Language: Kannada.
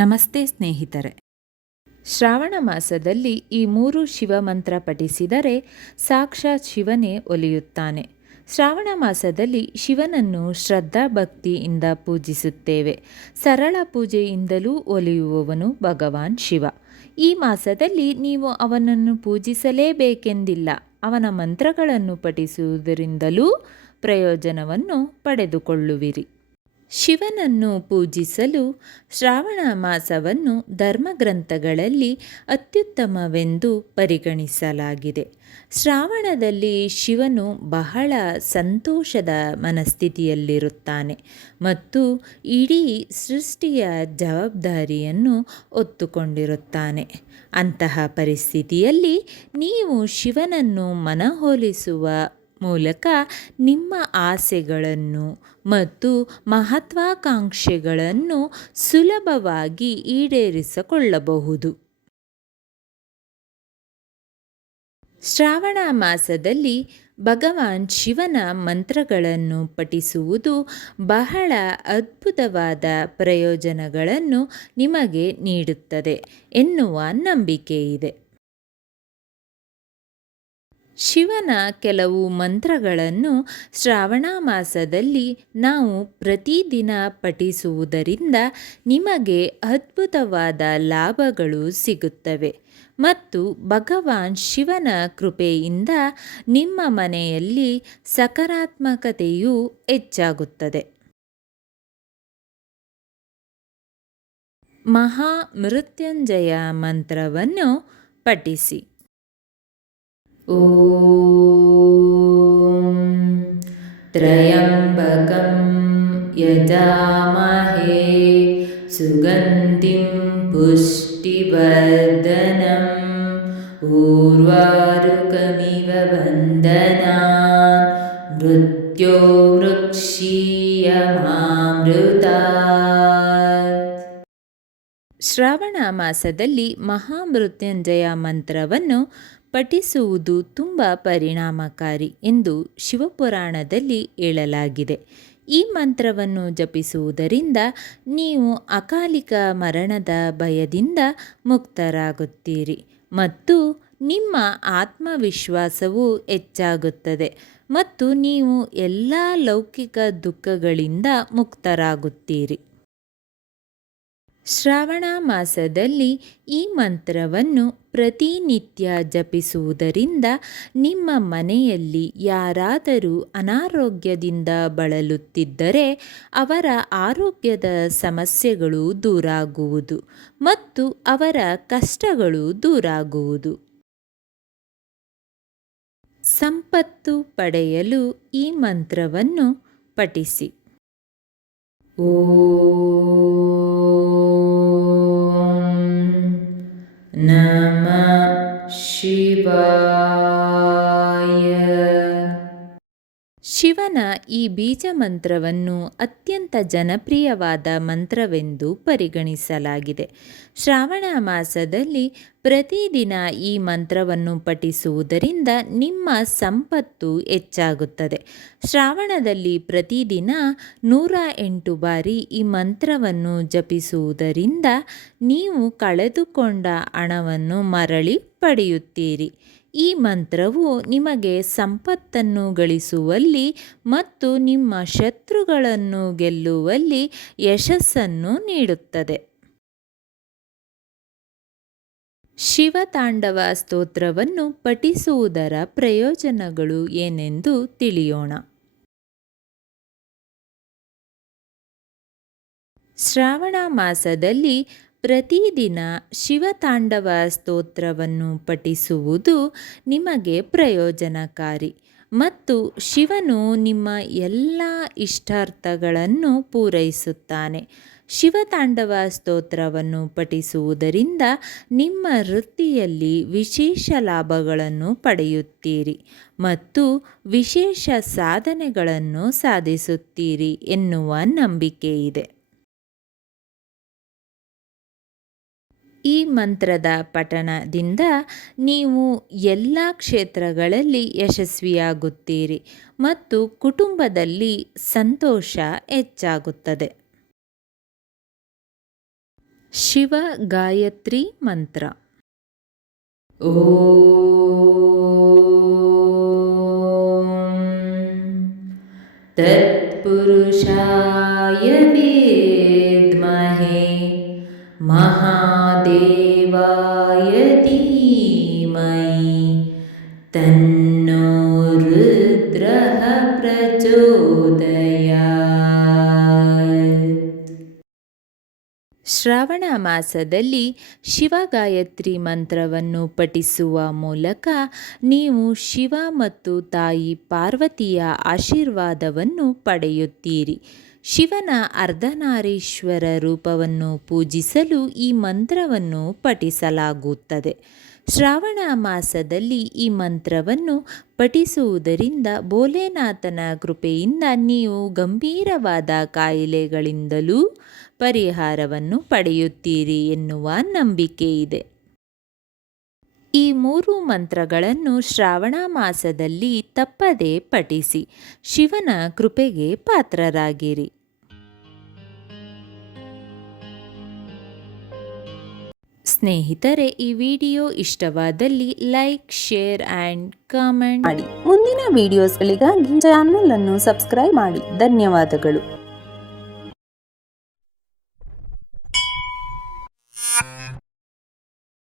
ನಮಸ್ತೆ ಸ್ನೇಹಿತರೆ. ಶ್ರಾವಣ ಮಾಸದಲ್ಲಿ ಈ ಮೂರು ಶಿವಮಂತ್ರ ಪಠಿಸಿದರೆ ಸಾಕ್ಷಾತ್ ಶಿವನೇ ಒಲಿಯುತ್ತಾನೆ. ಶ್ರಾವಣ ಮಾಸದಲ್ಲಿ ಶಿವನನ್ನು ಶ್ರದ್ಧಾ ಭಕ್ತಿಯಿಂದ ಪೂಜಿಸುತ್ತೇವೆ. ಸರಳ ಪೂಜೆಯಿಂದಲೂ ಒಲಿಯುವವನು ಭಗವಾನ್ ಶಿವ. ಈ ಮಾಸದಲ್ಲಿ ನೀವು ಅವನನ್ನು ಪೂಜಿಸಲೇಬೇಕೆಂದಿಲ್ಲ. ಅವನ ಮಂತ್ರಗಳನ್ನು ಪಠಿಸುವುದರಿಂದಲೂ ಪ್ರಯೋಜನವನ್ನು ಪಡೆದುಕೊಳ್ಳುವಿರಿ. ಶಿವನನ್ನು ಪೂಜಿಸಲು ಶ್ರಾವಣ ಮಾಸವನ್ನು ಧರ್ಮಗ್ರಂಥಗಳಲ್ಲಿ ಅತ್ಯುತ್ತಮವೆಂದು ಪರಿಗಣಿಸಲಾಗಿದೆ. ಶ್ರಾವಣದಲ್ಲಿ ಶಿವನು ಬಹಳ ಸಂತೋಷದ ಮನಸ್ಥಿತಿಯಲ್ಲಿರುತ್ತಾನೆ ಮತ್ತು ಇಡೀ ಸೃಷ್ಟಿಯ ಜವಾಬ್ದಾರಿಯನ್ನು ಒತ್ತುಕೊಂಡಿರುತ್ತಾನೆ. ಅಂತಹ ಪರಿಸ್ಥಿತಿಯಲ್ಲಿ ನೀವು ಶಿವನನ್ನು ಮನವೊಲಿಸುವ ಮೂಲಕ ನಿಮ್ಮ ಆಸೆಗಳನ್ನು ಮತ್ತು ಮಹತ್ವಾಕಾಂಕ್ಷೆಗಳನ್ನು ಸುಲಭವಾಗಿ ಈಡೇರಿಸಿಕೊಳ್ಳಬಹುದು. ಶ್ರಾವಣ ಮಾಸದಲ್ಲಿ ಭಗವಾನ್ ಶಿವನ ಮಂತ್ರಗಳನ್ನು ಪಠಿಸುವುದು ಬಹಳ ಅದ್ಭುತವಾದ ಪ್ರಯೋಜನಗಳನ್ನು ನಿಮಗೆ ನೀಡುತ್ತದೆ ಎನ್ನುವ ನಂಬಿಕೆಯಿದೆ. ಶಿವನ ಕೆಲವು ಮಂತ್ರಗಳನ್ನು ಶ್ರಾವಣ ಮಾಸದಲ್ಲಿ ನಾವು ಪ್ರತಿದಿನ ಪಠಿಸುವುದರಿಂದ ನಿಮಗೆ ಅದ್ಭುತವಾದ ಲಾಭಗಳು ಸಿಗುತ್ತವೆ. ಮತ್ತು ಭಗವಾನ್ ಶಿವನ ಕೃಪೆಯಿಂದ ನಿಮ್ಮ ಮನೆಯಲ್ಲಿ ಸಕಾರಾತ್ಮಕತೆಯು ಹೆಚ್ಚಾಗುತ್ತದೆ. ಮಹಾ ಮೃತ್ಯುಂಜಯ ಮಂತ್ರವನ್ನು ಪಠಿಸಿ. ॐ त्र्यम्बकं यजामहे सुगन्धिं पुष्टिवर्धनम् ऊर्वारुकमिव बन्धनान् मृत्यो वृक्षीयमामृतात् ಶ್ರಾವಣ ಮಾಸದಲ್ಲಿ ಮಹಾಮೃತ್ಯುಂಜಯ ಮಂತ್ರವನ್ನು ಪಠಿಸುವುದು ತುಂಬ ಪರಿಣಾಮಕಾರಿ ಎಂದು ಶಿವಪುರಾಣದಲ್ಲಿ ಹೇಳಲಾಗಿದೆ. ಈ ಮಂತ್ರವನ್ನು ಜಪಿಸುವುದರಿಂದ ನೀವು ಅಕಾಲಿಕ ಮರಣದ ಭಯದಿಂದ ಮುಕ್ತರಾಗುತ್ತೀರಿ ಮತ್ತು ನಿಮ್ಮ ಆತ್ಮವಿಶ್ವಾಸವು ಹೆಚ್ಚಾಗುತ್ತದೆ ಮತ್ತು ನೀವು ಎಲ್ಲ ಲೌಕಿಕ ದುಃಖಗಳಿಂದ ಮುಕ್ತರಾಗುತ್ತೀರಿ. ಶ್ರಾವಣ ಮಾಸದಲ್ಲಿ ಈ ಮಂತ್ರವನ್ನು ಪ್ರತಿನಿತ್ಯ ಜಪಿಸುವುದರಿಂದ ನಿಮ್ಮ ಮನೆಯಲ್ಲಿ ಯಾರಾದರೂ ಅನಾರೋಗ್ಯದಿಂದ ಬಳಲುತ್ತಿದ್ದರೆ ಅವರ ಆರೋಗ್ಯದ ಸಮಸ್ಯೆಗಳು ದೂರಾಗುವುದು ಮತ್ತು ಅವರ ಕಷ್ಟಗಳು ದೂರಾಗುವುದು. ಸಂಪತ್ತು ಪಡೆಯಲು ಈ ಮಂತ್ರವನ್ನು ಪಠಿಸಿ. ॐ Shiva ಶಿವನ ಈ ಬೀಜ ಮಂತ್ರವನ್ನು ಅತ್ಯಂತ ಜನಪ್ರಿಯವಾದ ಮಂತ್ರವೆಂದು ಪರಿಗಣಿಸಲಾಗಿದೆ. ಶ್ರಾವಣ ಮಾಸದಲ್ಲಿ ಪ್ರತಿದಿನ ಈ ಮಂತ್ರವನ್ನು ಪಠಿಸುವುದರಿಂದ ನಿಮ್ಮ ಸಂಪತ್ತು ಹೆಚ್ಚಾಗುತ್ತದೆ. ಶ್ರಾವಣದಲ್ಲಿ ಪ್ರತಿದಿನ ನೂರ ಎಂಟು ಬಾರಿ ಈ ಮಂತ್ರವನ್ನು ಜಪಿಸುವುದರಿಂದ ನೀವು ಕಳೆದುಕೊಂಡ ಹಣವನ್ನು ಮರಳಿ ಪಡೆಯುತ್ತೀರಿ. ಈ ಮಂತ್ರವು ನಿಮಗೆ ಸಂಪತ್ತನ್ನು ಗಳಿಸುವಲ್ಲಿ ಮತ್ತು ನಿಮ್ಮ ಶತ್ರುಗಳನ್ನು ಗೆಲ್ಲುವಲ್ಲಿ ಯಶಸ್ಸನ್ನು ನೀಡುತ್ತದೆ. ಶಿವತಾಂಡವ ಸ್ತೋತ್ರವನ್ನು ಪಠಿಸುವುದರ ಪ್ರಯೋಜನಗಳು ಏನೆಂದು ತಿಳಿಯೋಣ. ಶ್ರಾವಣ ಮಾಸದಲ್ಲಿ ಪ್ರತಿದಿನ ಶಿವತಾಂಡವ ಸ್ತೋತ್ರವನ್ನು ಪಠಿಸುವುದು ನಿಮಗೆ ಪ್ರಯೋಜನಕಾರಿ ಮತ್ತು ಶಿವನು ನಿಮ್ಮ ಎಲ್ಲ ಇಷ್ಟಾರ್ಥಗಳನ್ನು ಪೂರೈಸುತ್ತಾನೆ. ಶಿವತಾಂಡವ ಸ್ತೋತ್ರವನ್ನು ಪಠಿಸುವುದರಿಂದ ನಿಮ್ಮ ವೃತ್ತಿಯಲ್ಲಿ ವಿಶೇಷ ಲಾಭಗಳನ್ನು ಪಡೆಯುತ್ತೀರಿ ಮತ್ತು ವಿಶೇಷ ಸಾಧನೆಗಳನ್ನು ಸಾಧಿಸುತ್ತೀರಿ ಎನ್ನುವ ನಂಬಿಕೆಯಿದೆ. ಈ ಮಂತ್ರದ ಪಠಣದಿಂದ ನೀವು ಎಲ್ಲ ಕ್ಷೇತ್ರಗಳಲ್ಲಿ ಯಶಸ್ವಿಯಾಗುತ್ತೀರಿ ಮತ್ತು ಕುಟುಂಬದಲ್ಲಿ ಸಂತೋಷ ಹೆಚ್ಚಾಗುತ್ತದೆ. ಶಿವ ಗಾಯತ್ರಿ ಮಂತ್ರ. ಓ ತ धीमहि तन्नो रुद्रः प्रचोदयात् ಶ್ರಾವಣ ಮಾಸದಲ್ಲಿ ಶಿವಗಾಯತ್ರಿ ಮಂತ್ರವನ್ನು ಪಠಿಸುವ ಮೂಲಕ ನೀವು ಶಿವ ಮತ್ತು ತಾಯಿ ಪಾರ್ವತಿಯ ಆಶೀರ್ವಾದವನ್ನು ಪಡೆಯುತ್ತೀರಿ ಶಿವನ ಅರ್ಧನಾರೀಶ್ವರ ರೂಪವನ್ನು ಪೂಜಿಸಲು ಈ ಮಂತ್ರವನ್ನು ಪಠಿಸಲಾಗುತ್ತದೆ. ಶ್ರಾವಣ ಮಾಸದಲ್ಲಿ ಈ ಮಂತ್ರವನ್ನು ಪಠಿಸುವುದರಿಂದ ಭೋಲೆನಾಥನ ಕೃಪೆಯಿಂದ ನೀವು ಗಂಭೀರವಾದ ಕಾಯಿಲೆಗಳಿಂದಲೂ ಪರಿಹಾರವನ್ನು ಪಡೆಯುತ್ತೀರಿ ಎನ್ನುವ ನಂಬಿಕೆ ಇದೆ. ಈ ಮೂರು ಮಂತ್ರಗಳನ್ನು ಶ್ರಾವಣ ಮಾಸದಲ್ಲಿ ತಪ್ಪದೆ ಪಠಿಸಿ ಶಿವನ ಕೃಪೆಗೆ ಪಾತ್ರರಾಗಿರಿ. ಸ್ನೇಹಿತರೆ, ಈ ವಿಡಿಯೋ ಇಷ್ಟವಾದಲ್ಲಿ ಲೈಕ್, ಶೇರ್ ಆ್ಯಂಡ್ ಕಾಮೆಂಟ್ ಮಾಡಿ. ಮುಂದಿನ ವಿಡಿಯೋಸ್ಗಳಿಗಾಗಿ ಚಾನಲ್ ಅನ್ನು ಸಬ್ಸ್ಕ್ರೈಬ್ ಮಾಡಿ. ಧನ್ಯವಾದಗಳು.